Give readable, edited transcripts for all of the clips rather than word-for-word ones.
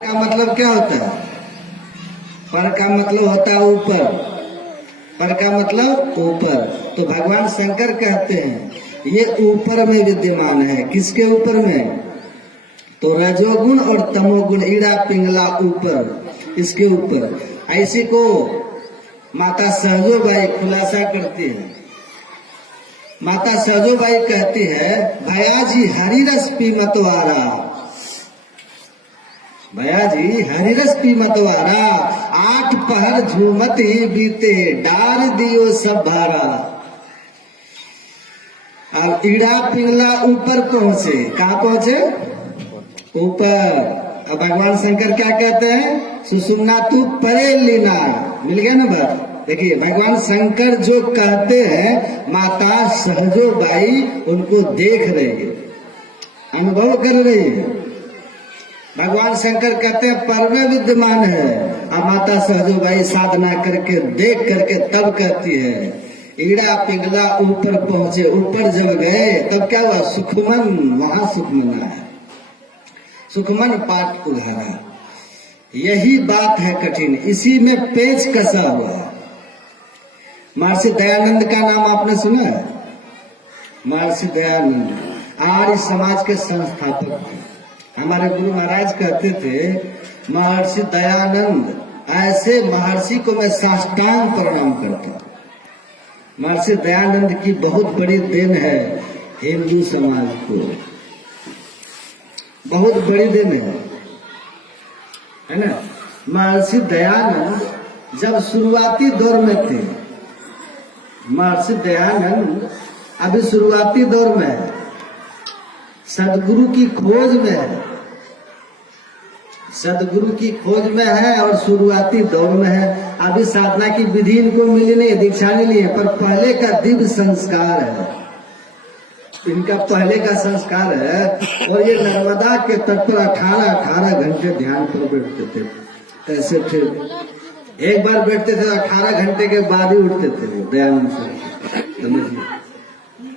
का मतलब क्या होता है? पर का मतलब होता है ऊपर। पर का मतलब ऊपर। तो भगवान शंकर कहते हैं ये ऊपर में विद्यमान है। किसके ऊपर में? तो रजोगुण और तमोगुण, ईड़ा पिंगला ऊपर, इसके ऊपर। ऐसे को माता सहजोबाई खुलासा करती है। माता सहजोबाई कहती है भैया जी हरी रस पी मतवारा, भैया जी हरी रस पी मतवारा, 8 पहर झूमत ही बीते, डार दियो सब भारा। अब ईड़ा पिंगला ऊपर पहुंचे। कहाँ पहुंचे? ऊपर। अब भगवान शंकर क्या कहते हैं? सुषुम्ना तू परे लीना। मिल गया ना बात? देखिए भगवान शंकर जो कहते हैं माता सहजोबाई उनको देख रही है, अनुभव कर रही है। भगवान शंकर कहते हैं पर में विद्यमान है, और माता सहजोबाई साधना करके देख करके तब कहती है ईड़ा पिंगला ऊपर पहुंचे। ऊपर जब गए तब क्या हुआ? सुखमन वहां सुख मिला है, सुखमन पाठ उधारा। यही बात है कठिन, इसी में पेच कसा हुआ है। महर्षि दयानंद का नाम आपने सुना है? महर्षि दयानंद आर्य समाज के संस्थापक थे। हमारे गुरु महाराज कहते थे महर्षि दयानंद, ऐसे महर्षि को मैं साष्टांग प्रणाम करता हूं। महर्षि दयानंद की बहुत बड़ी देन है हिंदू समाज को, बहुत बड़ी देन है ना। महर्षि दयानंद जब शुरुआती दौर में थे, महर्षि दयानंद अभी शुरुआती दौर में है, सदगुरु की खोज में है, सदगुरु की खोज में है और शुरुआती दौर में है। अभी साधना की विधि इनको मिली नहीं, दीक्षा नहीं ली है, पर पहले का दिव्य संस्कार है, इनका पहले का संस्कार है। और ये नर्मदा के तट पर 18 घंटे ध्यान पर बैठते थे। ऐसे थे, एक बार बैठते थे 18 घंटे के बाद ही उठते थे वो दयानंद से।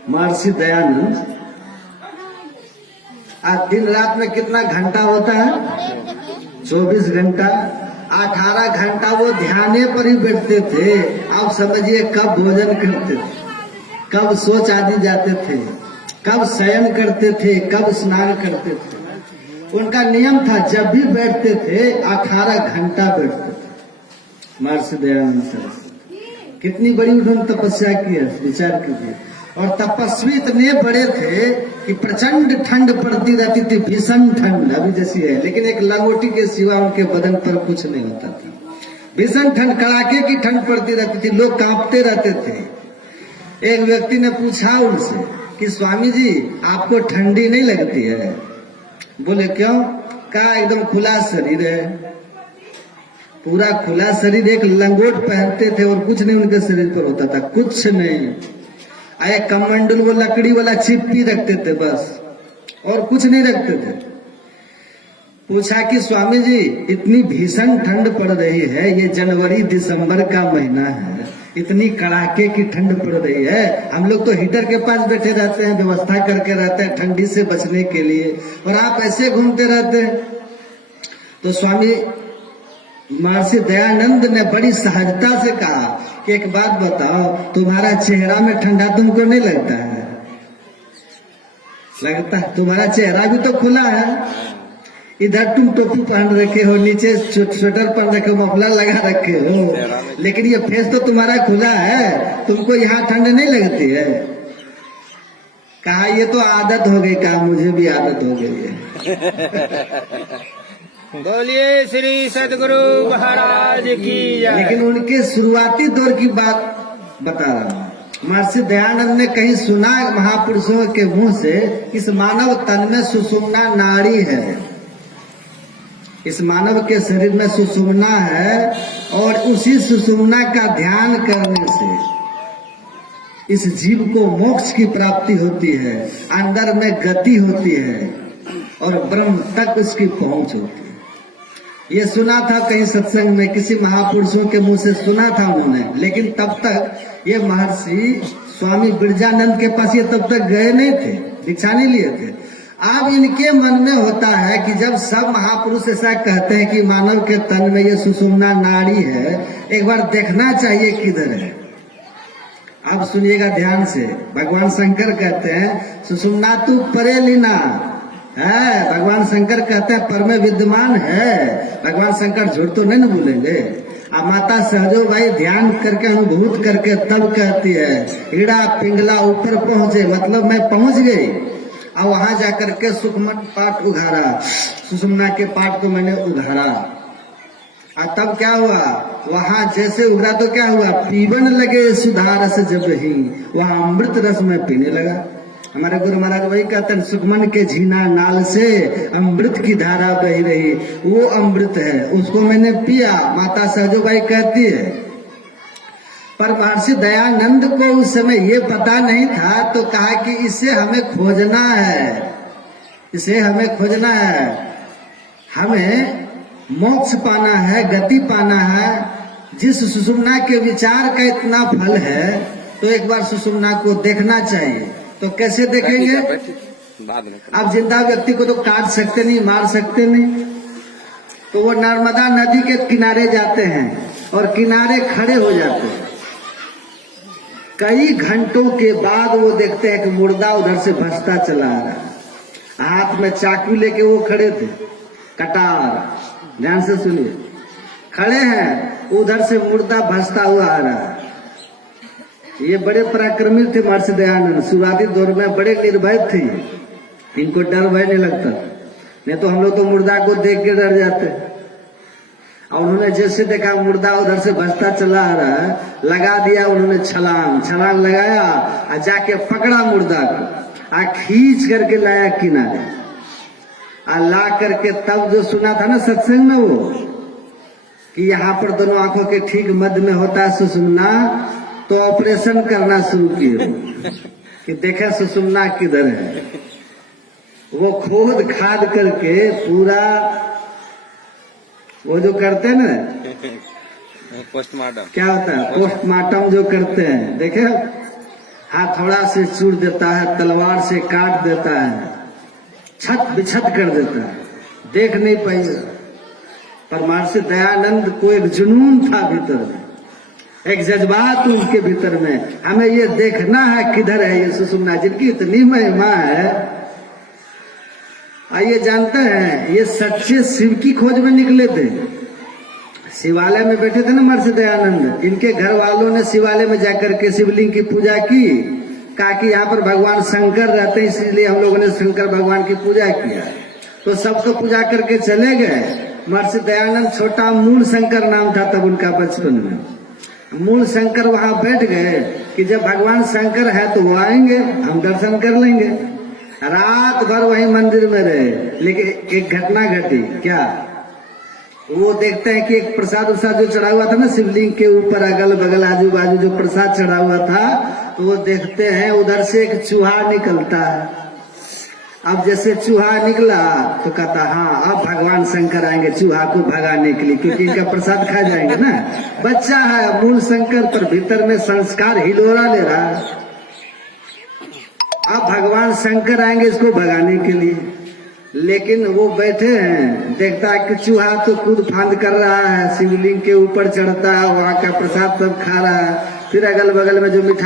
महर्षि दयानंद आज दिन रात में कितना घंटा होता है? 24 घंटा। 18 घंटा वो ध्याने पर ही बैठते थे। आप समझिए कब भोजन करते थे, कब सोच आदि जाते थे, कब शयन करते थे, कब स्नान करते थे। उनका नियम था जब भी बैठते थे 18 घंटा बैठते थे। महर्षि दयानंद सरस्वती कितनी बड़ी उन्होंने तपस्या की है, विचार कीजिए। और तपस्वी इतने बड़े थे कि प्रचंड ठंड पड़ती रहती थी, भीषण ठंड अभी जैसी है, लेकिन एक लंगोटी के सिवा उनके बदन पर कुछ नहीं होता था। भीषण ठंड, कड़ाके की ठंड पड़ती रहती थी, लोग कांपते रहते थे। एक व्यक्ति ने पूछा उनसे कि स्वामी जी आपको ठंडी नहीं लगती है? बोले क्यों? कहा एकदम खुला शरीर है, पूरा खुला शरीर, एक लंगोट पहनते थे और कुछ नहीं उनके शरीर पर होता था, कुछ नहीं। आए कमंडल वो लकड़ी वाला चिप्पी रखते थे बस, और कुछ नहीं रखते थे। पूछा कि स्वामी जी इतनी भीषण ठंड पड़ रही है, ये जनवरी दिसंबर का महीना है, इतनी कड़ाके की ठंड पड़ रही है, हम लोग तो हीटर के पास बैठे रहते हैं, व्यवस्था करके रहते हैं ठंडी से बचने के लिए, और आप ऐसे घूमते रहते हैं। तो स्वामी महर्षि दयानंद ने बड़ी सहजता से कहा कि एक बात बताओ, तुम्हारा चेहरा में ठंडा तुमको नहीं लगता है? लगता है, तुम्हारा चेहरा भी तो खुला है। इधर तुम टोपी पहन रखे हो, नीचे स्वेटर पहन रखे हो, मफलर लगा रखे हो, लेकिन ये फेस तो तुम्हारा खुला है, तुमको यहाँ ठंड नहीं लगती है? कहा ये तो आदत हो गई, कहा मुझे भी आदत हो गई है। बोलिए श्री सदगुरु महाराज की जय। लेकिन उनके शुरुआती दौर की बात बता रहा हूँ। महर्षि दयानंद ने कहीं सुना महापुरुषों के मुंह से, इस मानव तन में सुषुम्ना नाड़ी है, इस मानव के शरीर में सुषुम्ना है, और उसी सुषुम्ना का ध्यान करने से इस जीव को मोक्ष की प्राप्ति होती है, अंदर में गति होती है और ब्रह्म तक उसकी पहुंच होती है। ये सुना था कहीं सत्संग में, किसी महापुरुषों के मुंह से सुना था उन्होंने, लेकिन तब तक ये महर्षि स्वामी बिरजानंद के पास ये तब तक गए नहीं थे, दीक्षा नहीं लिए थे। अब इनके मन में होता है कि जब सब महापुरुष ऐसा कहते हैं कि मानव के तन में ये सुषुम्ना नाड़ी है, एक बार देखना चाहिए किधर है। अब सुनिएगा ध्यान से, भगवान शंकर कहते हैं सुषुम्ना तू परे लीना है। भगवान शंकर कहते हैं पर में विद्यमान है। भगवान शंकर झूठ तो नहीं न बोलेंगे। अब माता सहजो भाई ध्यान करके अनुभूत करके तब कहती है हीड़ा पिंगला ऊपर पहुंचे, मतलब मैं पहुंच गई। और वहां जाकर के सुखमन पाठ उघारा, सुषुम्ना के पाठ को मैंने उघारा। और तब क्या हुआ, वहां जैसे उघरा तो क्या हुआ, पीवन लगे सुधा रस जब ही, वहां अमृत रस में पीने लगा। हमारे गुरु महाराज वही कहते हैं सुखमन के झीना नाल से अमृत की धारा बह रही, वो अमृत है, उसको मैंने पिया। माता सहजोबाई कहती है। पर महर्षि दयानंद को उस समय ये पता नहीं था, तो कहा कि इसे हमें खोजना है, इसे हमें खोजना है, हमें मोक्ष पाना है, गति पाना है। जिस सुषुम्ना के विचार का इतना फल है, तो एक बार सुषुम्ना को देखना चाहिए। तो कैसे देखेंगे? आप जिंदा व्यक्ति को तो काट सकते नहीं, मार सकते नहीं, तो वो नर्मदा नदी के किनारे जाते हैं और किनारे खड़े हो जाते हैं। कई घंटों के बाद वो देखते हैं कि मुर्दा उधर से भसता चला आ रहा, हाथ में चाकू लेके वो खड़े थे, कटार, ध्यान से सुनिए, खड़े हैं, उधर से मुर्दा भसता हुआ आ रहा है। ये बड़े पराक्रमी थे महर्षि दयानंद, शुरुआती दौर में बड़े निर्भय थे, इनको डर भय नहीं लगता। नहीं तो हम लोग तो मुर्दा को देख के डर जाते। और उन्होंने जैसे देखा मुर्दा उधर से भसता चला आ रहा है, लगा दिया उन्होंने छलांग लगाया और जाके पकड़ा मुर्दा को, आ खींच करके लाया किनारे, आ ला करके तब जो सुना था ना सत्संग में वो, कि यहाँ पर दोनों आंखों के ठीक मध्य में होता है सुषुम्ना, तो ऑपरेशन करना शुरू किए कि देखे सुषुम्ना किधर है। वो खोद खाद करके पूरा वो जो करते हैं ना पोस्टमार्टम, क्या होता है पोस्टमार्टम जो करते हैं, देखे हथौड़ा से चूर देता है, तलवार से काट देता है, छत बिछत कर देता है, देख नहीं पाएगा। पर महर्षि दयानंद को एक जुनून था भीतर में, एक जज्बात उनके भीतर में, हमें ये देखना है किधर है ये सुषुम्ना, जिनकी इतनी महिमा है। आइए जानते हैं, ये सच्चे शिव की खोज में निकले थे। शिवालय में बैठे थे ना महर्षि दयानंद, इनके घर वालों ने शिवालय में जाकर के शिवलिंग की पूजा की, कहा कि यहाँ पर भगवान शंकर रहते हैं, इसलिए हम लोगों ने शंकर भगवान की पूजा किया। तो सब तो पूजा करके चले गए। महर्षि दयानंद छोटा मूल शंकर नाम था तब उनका बचपन में, मूल शंकर वहां बैठ गए कि जब भगवान शंकर है तो वो आएंगे, हम दर्शन कर लेंगे। रात भर वही मंदिर में रहे, लेकिन एक घटना घटी। क्या? वो देखते हैं कि एक प्रसाद उसाद जो चढ़ा हुआ था ना शिवलिंग के ऊपर, अगल बगल आजू बाजू जो प्रसाद चढ़ा हुआ था, तो वो देखते हैं उधर से एक चूहा निकलता है। अब जैसे चूहा निकला तो कहता हाँ अब भगवान शंकर आएंगे चूहा को भगाने के लिए, क्योंकि इनका प्रसाद खा जाएंगे ना। बच्चा है मूल शंकर, पर भीतर में संस्कार हिलोरा ले रहा है। अब भगवान शंकर आएंगे इसको भगाने के लिए, लेकिन वो बैठे हैं, देखता है कि चूहा तो कूद फांद कर रहा है, शिवलिंग के ऊपर चढ़ता है, वहां का प्रसाद सब खा रहा है, फिर अगल बगल में जो मिठाई